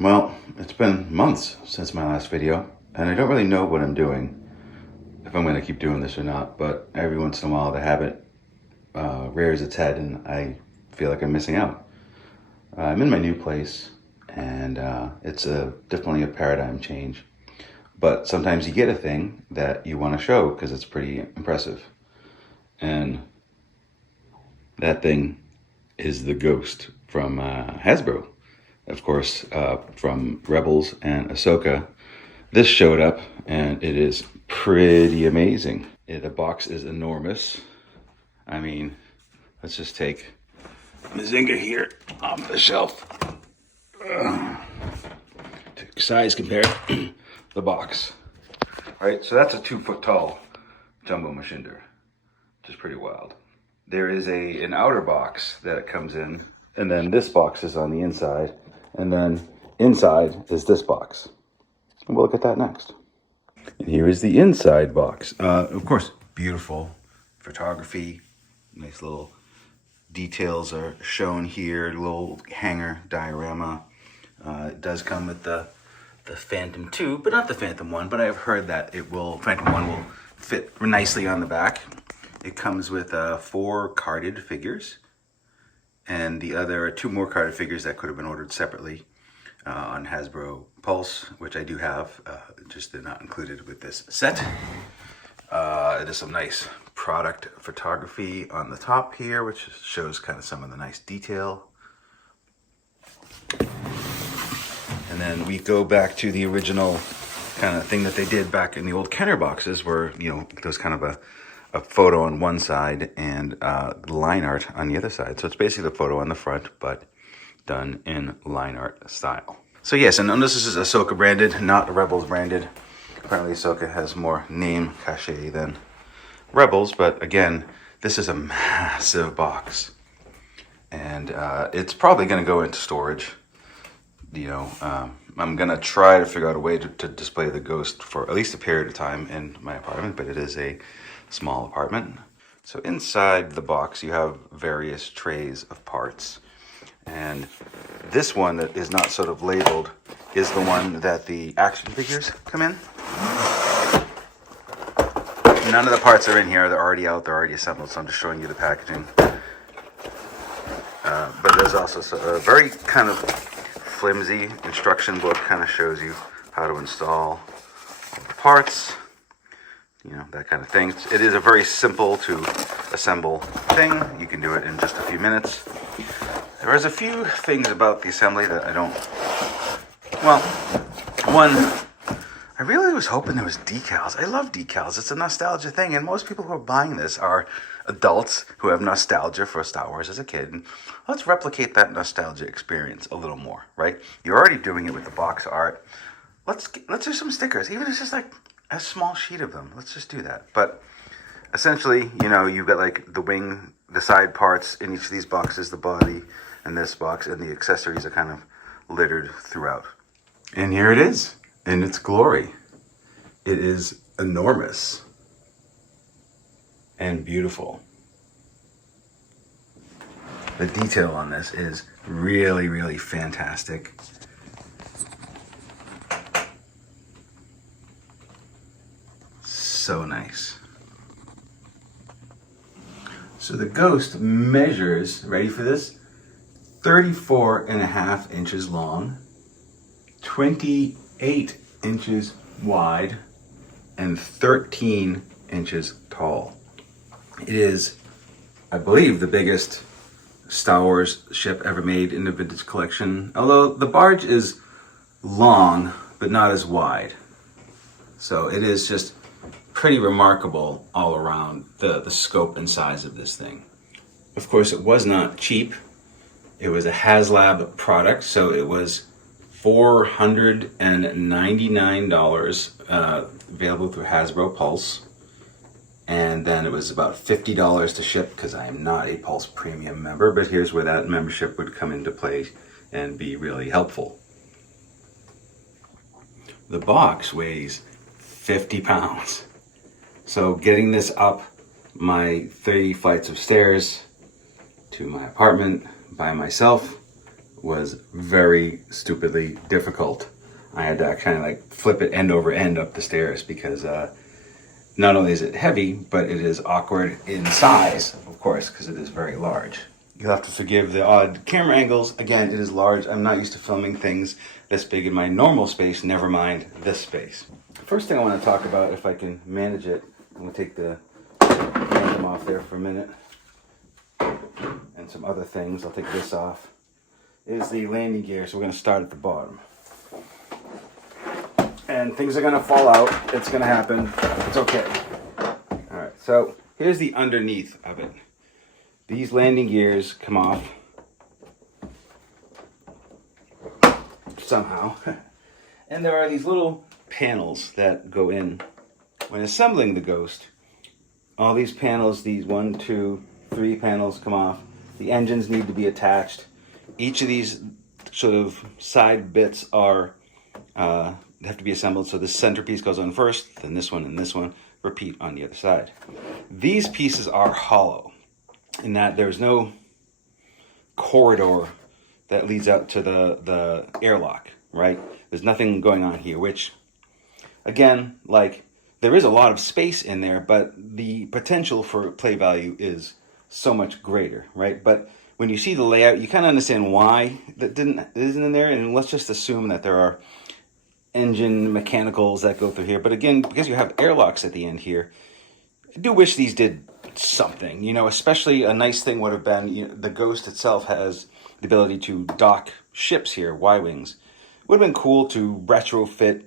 Well, it's been months since my last video, and I don't really know what I'm doing, if I'm going to keep doing this or not, but every once in a while the habit rears its head and I feel like I'm missing out. I'm in my new place, and it's definitely a paradigm change, but sometimes you get a thing that you want to show because it's pretty impressive, and that thing is the Ghost from Hasbro. Of course, from Rebels and Ahsoka. This showed up, and it is pretty amazing. The box is enormous. I mean, let's just take Mazinga here off the shelf. To size compare the box. All right, so that's a 2-foot tall jumbo Mashinder, which is pretty wild. There is an outer box that it comes in, and then this box is on the inside, and then inside is this box. And we'll look at that next. And here is the inside box. Of course, beautiful photography. Nice little details are shown here. Little hanger diorama. It does come with the Phantom 2, but not the Phantom 1. But I've heard that Phantom 1 will fit nicely on the back. It comes with 4 carded figures, and the other 2 more carded figures that could have been ordered separately on Hasbro Pulse, which I do have, just they're not included with this set. There's some nice product photography on the top here, which shows kind of some of the nice detail. And then we go back to the original kind of thing that they did back in the old Kenner boxes, where, you know, there's kind of a photo on one side and line art on the other side. So it's basically the photo on the front, but done in line art style. So yes, and this is Ahsoka branded, not Rebels branded. Apparently Ahsoka has more name cachet than Rebels, but again, this is a massive box. And it's probably going to go into storage. You know, I'm going to try to figure out a way to display the Ghost for at least a period of time in my apartment, but it is a small apartment. So inside the box you have various trays of parts, and this one that is not sort of labeled is the one that the action figures come in. None of the parts are in here, they're already out, they're already assembled, so I'm just showing you the packaging. But there's also a very kind of flimsy instruction book, kind of shows you how to install the parts. You know, that kind of thing. It is a very simple to assemble thing. You can do it in just a few minutes. There is a few things about the assembly that I don't... Well, one, I really was hoping there was decals. I love decals. It's a nostalgia thing, and most people who are buying this are adults who have nostalgia for Star Wars as a kid. And let's replicate that nostalgia experience a little more, right? You're already doing it with the box art. Let's do some stickers, even if it's just like a small sheet of them. Let's just do that. But essentially, you know, you've got like the wing, the side parts in each of these boxes, the body and this box, and the accessories are kind of littered throughout. And here it is in its glory. It is enormous and beautiful. The detail on this is really, really fantastic. So nice. So the Ghost measures, ready for this? 34.5 inches long, 28 inches wide, and 13 inches tall. It is, I believe, the biggest Star Wars ship ever made in the vintage collection. Although the barge is long, but not as wide. So it is just pretty remarkable all around, the scope and size of this thing. Of course, it was not cheap. It was a Haslab product, so it was $499 available through Hasbro Pulse. And then it was about $50 to ship, because I am not a Pulse Premium member, but here's where that membership would come into play and be really helpful. The box weighs 50 pounds. So getting this up my 30 flights of stairs to my apartment by myself was very stupidly difficult. I had to kind of like flip it end over end up the stairs because not only is it heavy, but it is awkward in size, of course, because it is very large. You'll have to forgive the odd camera angles. Again, it is large. I'm not used to filming things this big in my normal space, never mind this space. First thing I want to talk about, if I can manage it, I'm going to take the random off there for a minute, and some other things. I'll take this off, is the landing gear. So we're going to start at the bottom. And things are going to fall out. It's going to happen. It's okay. All right, so here's the underneath of it. These landing gears come off somehow. And there are these little panels that go in. When assembling the Ghost, all these panels, these 1, 2, 3 panels come off. The engines need to be attached. Each of these sort of side bits are have to be assembled. So this centerpiece goes on first, then this one and this one. Repeat on the other side. These pieces are hollow in that there's no corridor that leads out to the airlock, right? There's nothing going on here, which, again, like, there is a lot of space in there, but the potential for play value is so much greater, right? But when you see the layout, you kind of understand why that isn't in there, and let's just assume that there are engine mechanicals that go through here. But again, because you have airlocks at the end here, I do wish these did something, you know, especially a nice thing would have been, you know, the Ghost itself has the ability to dock ships here, Y-wings. It would have been cool to retrofit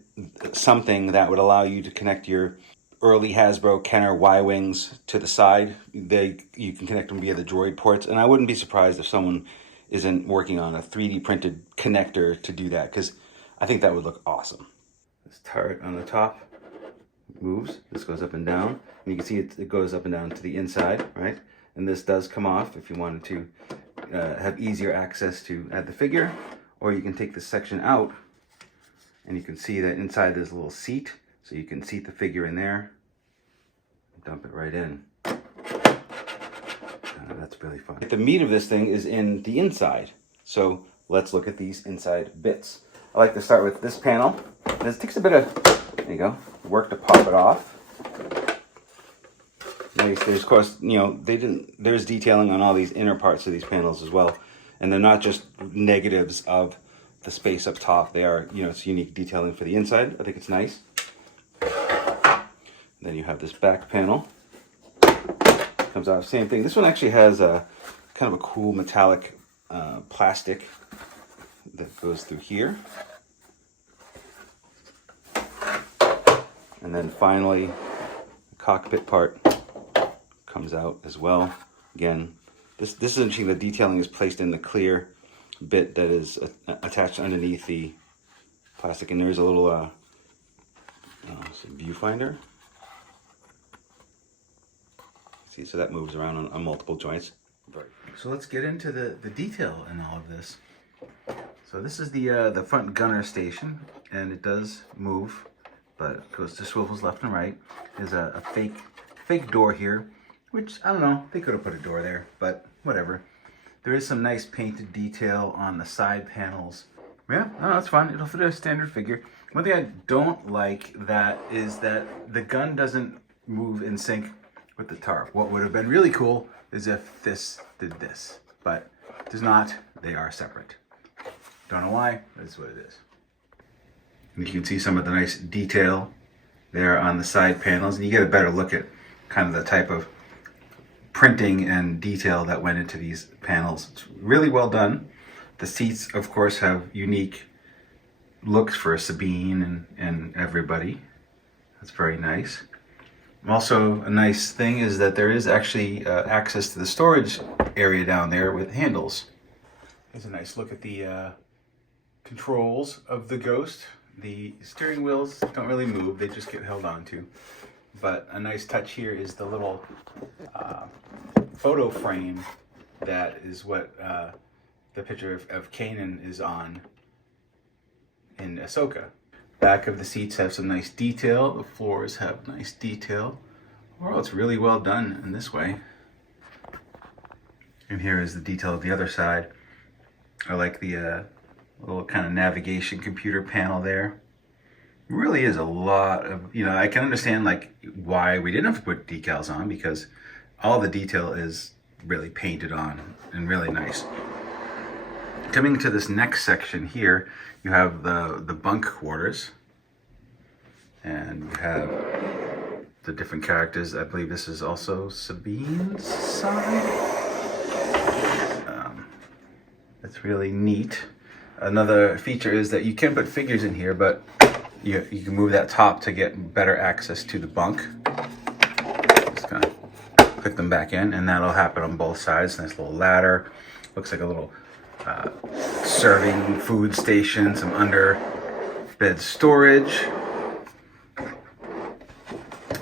something that would allow you to connect your early Hasbro Kenner Y-wings to the side. You can connect them via the droid ports, and I wouldn't be surprised if someone isn't working on a 3D printed connector to do that, because I think that would look awesome. This turret on the top moves. This goes up and down. And you can see it goes up and down to the inside, right? And this does come off if you wanted to have easier access to add the figure. Or you can take this section out, and you can see that inside there's a little seat. So you can seat the figure in there. Dump it right in. That's really fun. The meat of this thing is in the inside. So let's look at these inside bits. I like to start with this panel. This takes a bit of, there you go, work to pop it off. Nice. There's, of course, you know, there's detailing on all these inner parts of these panels as well. And they're not just negatives of the space up top. They are, you know, it's unique detailing for the inside. I think it's nice. Then you have this back panel. Comes out, same thing. This one actually has a kind of a cool metallic plastic that goes through here. And then finally, the cockpit part comes out as well. Again, this is interesting. The detailing is placed in the clear bit that is attached underneath the plastic. And there's a little viewfinder. See, so that moves around on multiple joints. So let's get into the detail in all of this. So this is the front gunner station, and it does move, but it goes to swivels left and right. There's a fake door here, which, I don't know, they could have put a door there, but whatever. There is some nice painted detail on the side panels. Yeah, no, that's fine. It'll fit a standard figure. One thing I don't like is that the gun doesn't move in sync with the tarp. What would have been really cool is if this did this, but it does not. They are separate. Don't know why, that's what it is. And you can see some of the nice detail there on the side panels, and you get a better look at kind of the type of printing and detail that went into these panels. It's really well done. The seats, of course, have unique looks for Sabine and everybody. That's very nice. Also, a nice thing is that there is actually access to the storage area down there with handles. Here's a nice look at the controls of the Ghost. The steering wheels don't really move, they just get held onto. But a nice touch here is the little photo frame that is what the picture of Kanan is on in Ahsoka. Back of the seats have some nice detail. The floors have nice detail. Well, it's really well done in this way. And here is the detail of the other side. I like the little kind of navigation computer panel there. It really is a lot of, I can understand like why we didn't have to put decals on, because all the detail is really painted on and really nice. Coming to this next section here, you have the bunk quarters, and you have the different characters. I believe this is also Sabine's side. It's really neat. Another feature is that you can put figures in here, but you can move that top to get better access to the bunk. Just kind of click them back in, and that'll happen on both sides. Nice little ladder. Looks like a little serving food station, some under bed storage. Go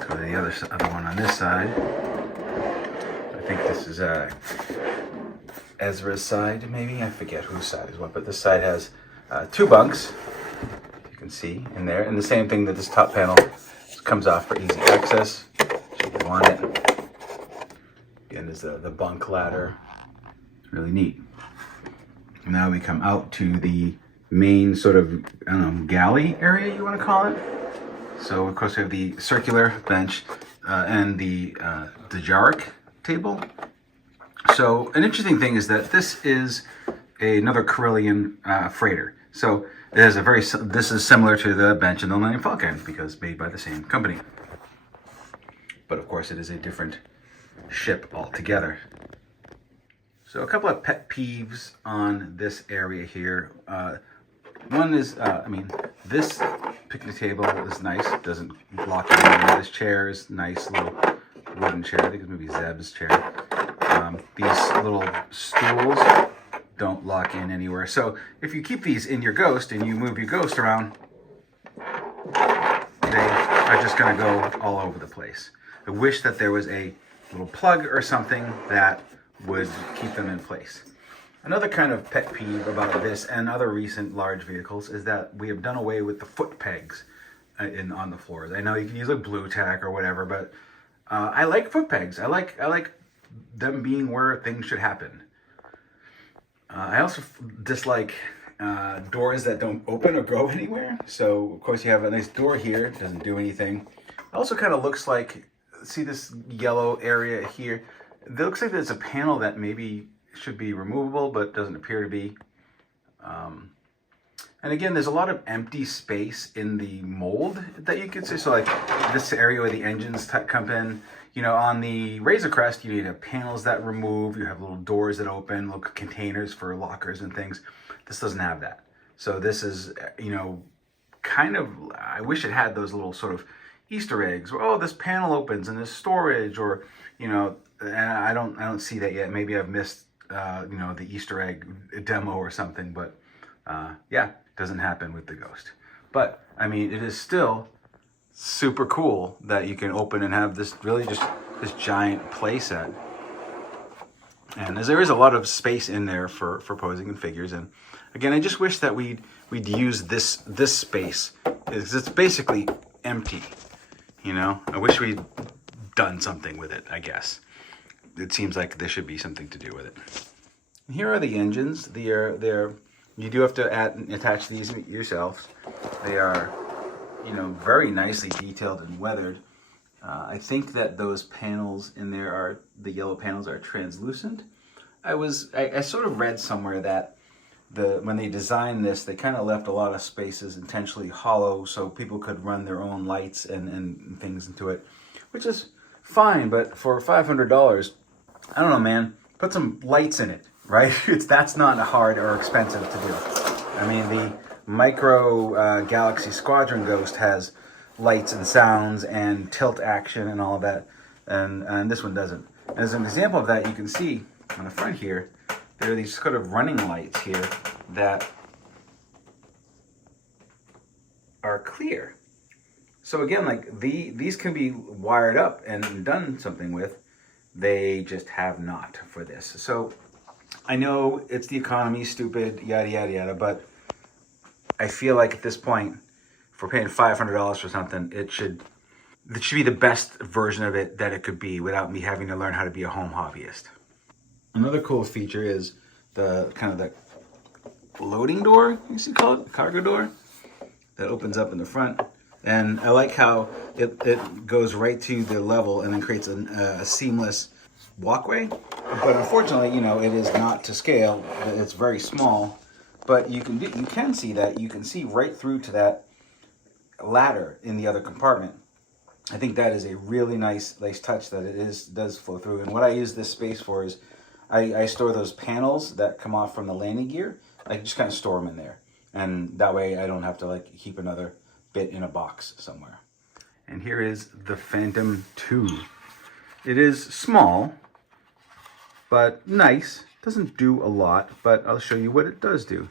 to the other one on this side. I think this is Ezra's side, maybe. I forget whose side is what, but this side has 2 bunks. You can see in there, and the same thing that this top panel comes off for easy access should you want it. Again, there's the bunk ladder. It's really neat. Now we come out to the main sort of, I don't know, galley area, you want to call it. So of course we have the circular bench and the Jarek table. So an interesting thing is that this is another Carillion freighter. So it has this is similar to the bench in the Millennium Falcon because made by the same company. But of course it is a different ship altogether. So a couple of pet peeves on this area here. One is, this picnic table is nice. It doesn't block anywhere. This chair is nice, little wooden chair. I think it's maybe Zeb's chair. These little stools don't lock in anywhere. So if you keep these in your Ghost and you move your Ghost around, they are just going to go all over the place. I wish that there was a little plug or something that would keep them in place. Another kind of pet peeve about this and other recent large vehicles is that we have done away with the foot pegs on the floors. I know you can use like blue tack or whatever, but I like foot pegs. I like them being where things should happen. I also dislike doors that don't open or go anywhere. So of course you have a nice door here. It doesn't do anything. It also kind of looks like, see this yellow area here? It looks like there's a panel that maybe should be removable, but doesn't appear to be. And again, there's a lot of empty space in the mold that you could see. So like this area where the engines come in, on the Razor Crest, you need panels that remove. You have little doors that open, little containers for lockers and things. This doesn't have that. So this is, kind of, I wish it had those little sort of Easter eggs where, oh, this panel opens and there's storage, or, and I don't see that yet. Maybe I've missed, the Easter egg demo or something, but yeah, it doesn't happen with the Ghost. But I mean, it is still super cool that you can open and have this really just this giant play set. And there is a lot of space in there for posing and figures. And again, I just wish that we'd use this space. It's basically empty. I wish we'd done something with it, I guess. It seems like there should be something to do with it. And here are the engines. You do have to attach these yourselves. They are, very nicely detailed and weathered. I think that those panels in there the yellow panels are translucent. I sort of read somewhere that when they designed this, they kind of left a lot of spaces intentionally hollow so people could run their own lights and things into it, which is fine. But for $500, I don't know, man, put some lights in it, right? That's not hard or expensive to do. I mean, the Micro Galaxy Squadron Ghost has lights and sounds and tilt action and all of that, and this one doesn't. As an example of that, you can see on the front here, there are these sort of running lights here that are clear. So again, like these can be wired up and done something with. They just have not for this. So I know it's the economy, stupid, yada, yada, yada, but I feel like at this point, if we're paying $500 for something, it should be the best version of it that it could be without me having to learn how to be a home hobbyist. Another cool feature is the loading door, you see, call it cargo door, that opens up in the front. And I like how it goes right to the level and then creates a seamless walkway. But unfortunately, you know, it is not to scale. It's very small. But you can see that. You can see right through to that ladder in the other compartment. I think that is a really nice touch that does flow through. And what I use this space for is I store those panels that come off from the landing gear. I just kind of store them in there. And that way I don't have to like keep another bit in a box somewhere. And here is the Phantom 2. It is small, but nice. Doesn't do a lot, but I'll show you what it does do.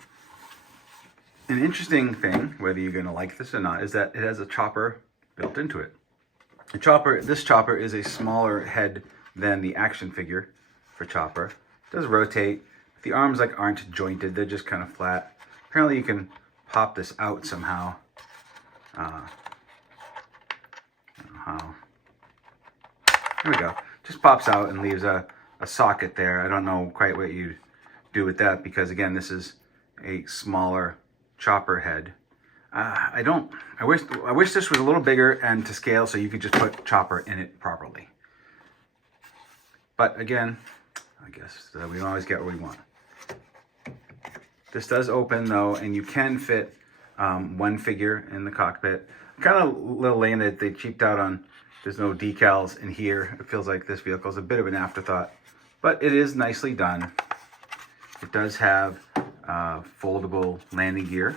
An interesting thing, whether you're going to like this or not, is that it has a chopper built into it. This chopper is a smaller head than the action figure for Chopper. It does rotate. The arms like aren't jointed, they're just kind of flat. Apparently you can pop this out somehow. I don't know how. There we go. Just pops out and leaves a socket there. I don't know quite what you'd do with that because again, this is a smaller chopper head. I wish this was a little bigger and to scale so you could just put Chopper in it properly. But again, I guess we don't always get what we want. This does open though, and you can fit one figure in the cockpit. Kind of a little lame that they cheaped out on. There's no decals in here. It feels like this vehicle is a bit of an afterthought, but it is nicely done. It does have foldable landing gear.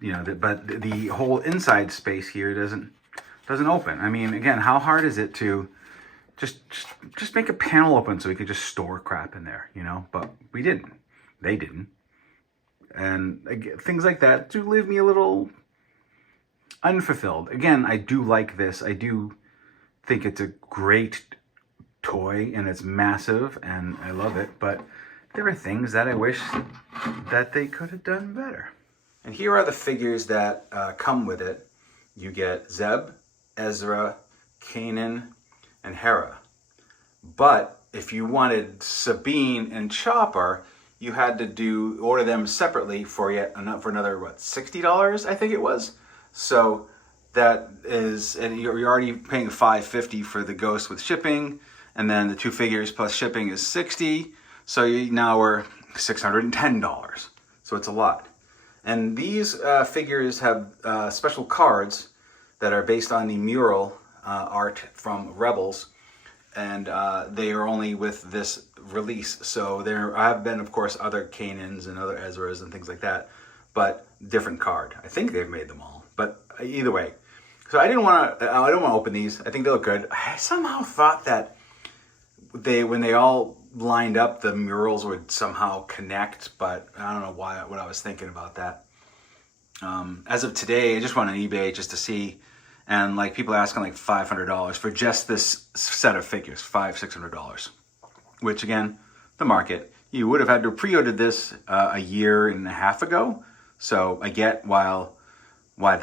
You know, but the whole inside space here doesn't open. I mean, again, how hard is it to just make a panel open so we could just store crap in there, you know? But we didn't. They didn't. And again, things like that do leave me a little unfulfilled. Again, I do like this. I do think it's a great toy and it's massive and I love it. But there are things that I wish that they could have done better. And here are the figures that come with it. You get Zeb, Ezra, Kanan, and Hera. But if you wanted Sabine and Chopper, you had to order them separately for another what, $60 I think it was. So that is, and you're already paying $550 for the Ghost with shipping, and then the 2 figures plus shipping is $60. So now we're $610. So it's a lot. And these figures have special cards that are based on the mural art from Rebels, and they are only with this release. So there have been, of course, other Kanans and other Ezras and things like that, but different card. I think they've made them all, but either way. So I don't want to open these. I think they look good. I somehow thought that when they all lined up, the murals would somehow connect, but I don't know what I was thinking about that. As of today, I just went on eBay just to see, and like people are asking like $500 for just this set of figures, $600, which again, the market. You would have had to pre-order this a year and a half ago, so I get why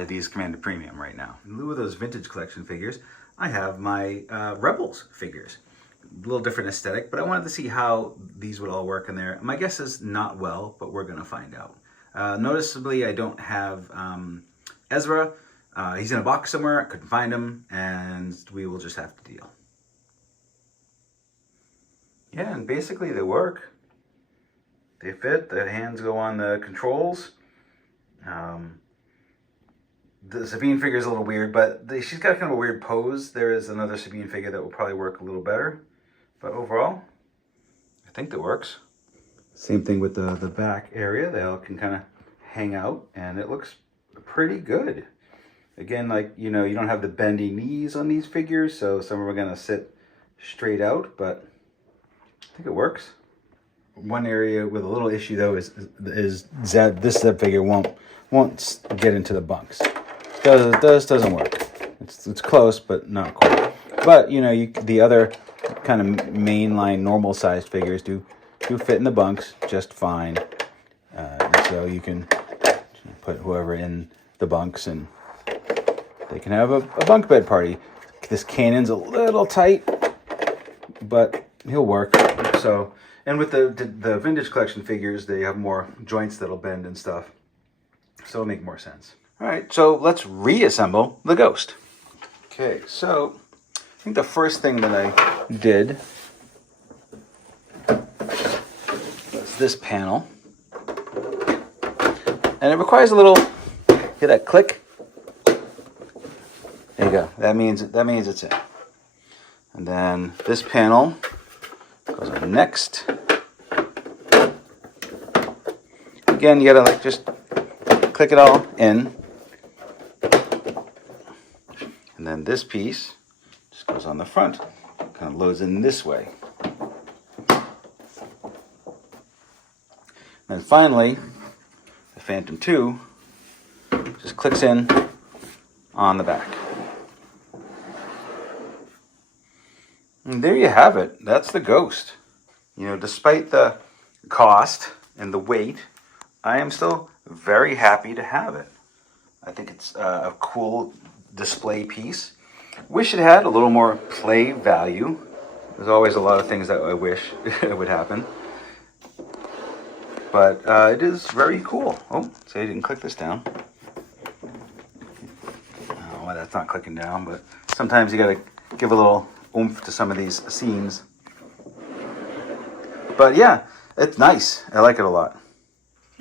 these command a premium right now. In lieu of those vintage collection figures, I have my Rebels figures. A little different aesthetic, but I wanted to see how these would all work in there. My guess is not well, but we're going to find out. Noticeably, I don't have Ezra. He's in a box somewhere. I couldn't find him, and we will just have to deal. Yeah, and basically they work. They fit. The hands go on the controls. The Sabine figure is a little weird, but she's got kind of a weird pose. There is another Sabine figure that will probably work a little better. But overall, I think that works. Same thing with the back area. They all can kind of hang out, and it looks pretty good. Again, like, you know, you don't have the bendy knees on these figures, so some are going to sit straight out, but I think it works. One area with a little issue, though, is Zeb. This Zeb figure won't get into the bunks. Doesn't work. It's close, but not quite. But, you know, the other kind of mainline normal sized figures do fit in the bunks just fine. So you can put whoever in the bunks and they can have a bunk bed party. This Kanan's a little tight, but he'll work. So, and with the vintage collection figures, they have more joints that'll bend and stuff. So it'll make more sense. All right, so let's reassemble the Ghost. Okay, so I think the first thing that I did was this panel. And it requires a little, hear that click? There you go. That means it's in. And then this panel goes on next. Again, you gotta like just click it all in. And then this piece just goes on the front. Kind of loads in this way. And finally, the Phantom 2 just clicks in on the back. And there you have it. That's the Ghost. You know, despite the cost and the weight, I am still very happy to have it. I think it's a cool display piece. Wish it had a little more play value. There's always a lot of things that I wish would happen. But it is very cool. Oh, so I didn't click this down. Oh, well, that's not clicking down, but sometimes you gotta give a little oomph to some of these seams. But yeah, it's nice. I like it a lot.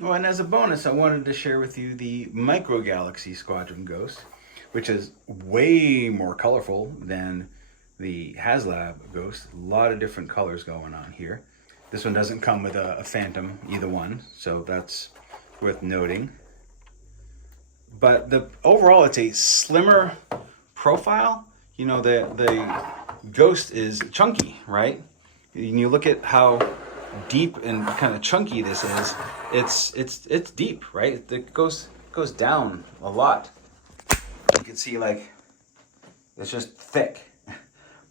Oh, and as a bonus, I wanted to share with you the Micro Galaxy Squadron Ghost, which is way more colorful than the Haslab Ghost. A lot of different colors going on here. This one doesn't come with a Phantom, either one, so that's worth noting. But overall, it's a slimmer profile. You know, the Ghost is chunky, right? And you look at how deep and kind of chunky this is. It's deep, right? It goes down a lot. You can see like it's just thick.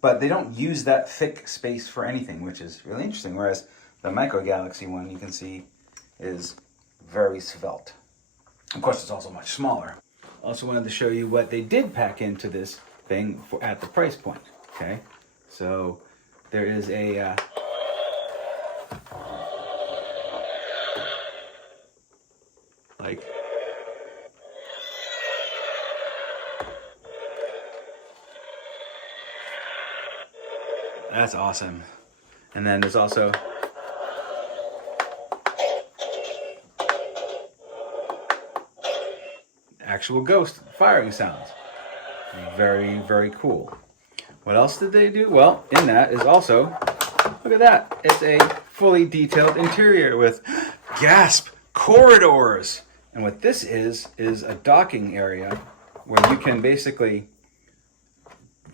But they don't use that thick space for anything, which is really interesting. Whereas the Micro Galaxy one, you can see, is very svelte. Of course, it's also much smaller. Also wanted to show you what they did pack into this thing at the price point. Okay, so there is a that's awesome. And then there's also actual Ghost firing sounds. Very, very cool. What else did they do? Well, in that is also, look at that. It's a fully detailed interior with, gasp, corridors. And what this is a docking area where you can basically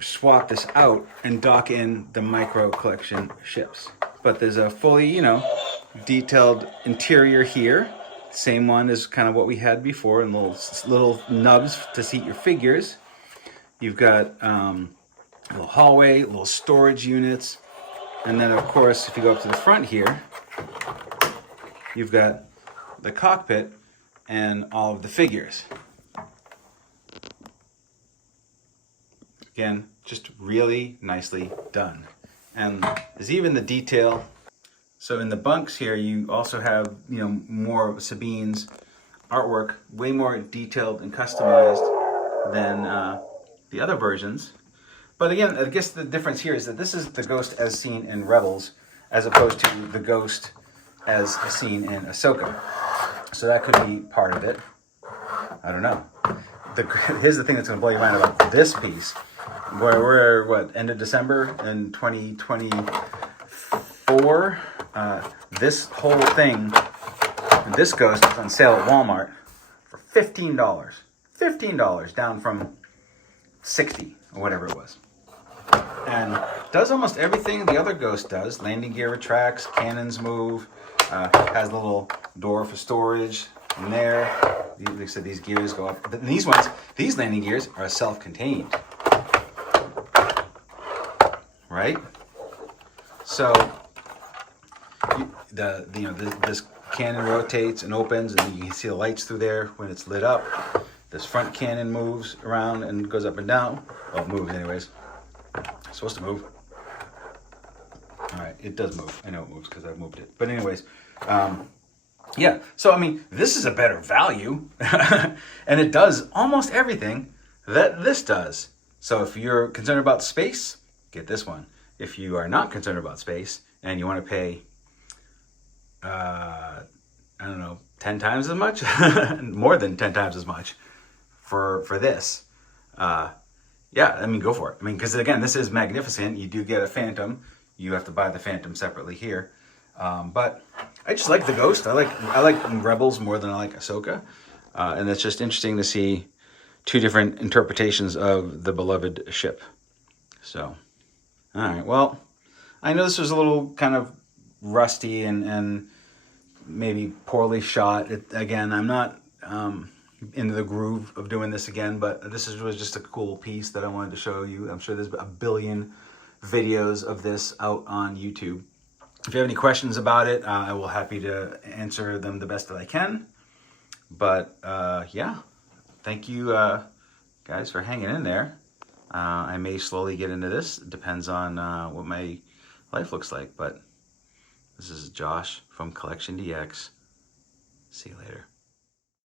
swap this out and dock in the Micro Collection ships. But there's a fully, you know, detailed interior here. Same one as kind of what we had before, and little nubs to seat your figures. You've got a little hallway, little storage units, and then of course, if you go up to the front here, you've got the cockpit and all of the figures. Again, just really nicely done. And there's even the detail. So in the bunks here, you also have, you know, more of Sabine's artwork, way more detailed and customized than the other versions. But again, I guess the difference here is that this is the Ghost as seen in Rebels, as opposed to the Ghost as seen in Ahsoka. So that could be part of it. I don't know. Here's the thing that's going to blow your mind about this piece. We're what, end of December in 2024. This whole thing, this Ghost is on sale at Walmart for $15. $15, down from $60 or whatever it was. And does almost everything the other Ghost does. Landing gear retracts, cannons move, has a little door for storage in there. Like I said, these gears go up. And these landing gears are self-contained. Right? So this cannon rotates and opens, and you can see the lights through there when it's lit up. This front cannon moves around and goes up and down. Well, it moves anyways. It's supposed to move. All right. it does move. I know it moves because I've moved it. But anyways, yeah. So, I mean, this is a better value. And it does almost everything that this does. So if you're concerned about space, get this one. If you are not concerned about space and you want to pay, I don't know, 10 times as much, more than 10 times as much for this, yeah, I mean, go for it. I mean, because again, this is magnificent. You do get a Phantom. You have to buy the Phantom separately here. But I just like the Ghost. I like Rebels more than I like Ahsoka. And it's just interesting to see two different interpretations of the beloved ship. So, all right. Well, I know this was a little kind of rusty and maybe poorly shot. Again, I'm not into the groove of doing this again, but this was just a cool piece that I wanted to show you. I'm sure there's a billion videos of this out on YouTube. If you have any questions about it, I will happy to answer them the best that I can. But yeah, thank you guys for hanging in there. I may slowly get into this. It depends on what my life looks like. But this is Josh from CollectionDX. See you later.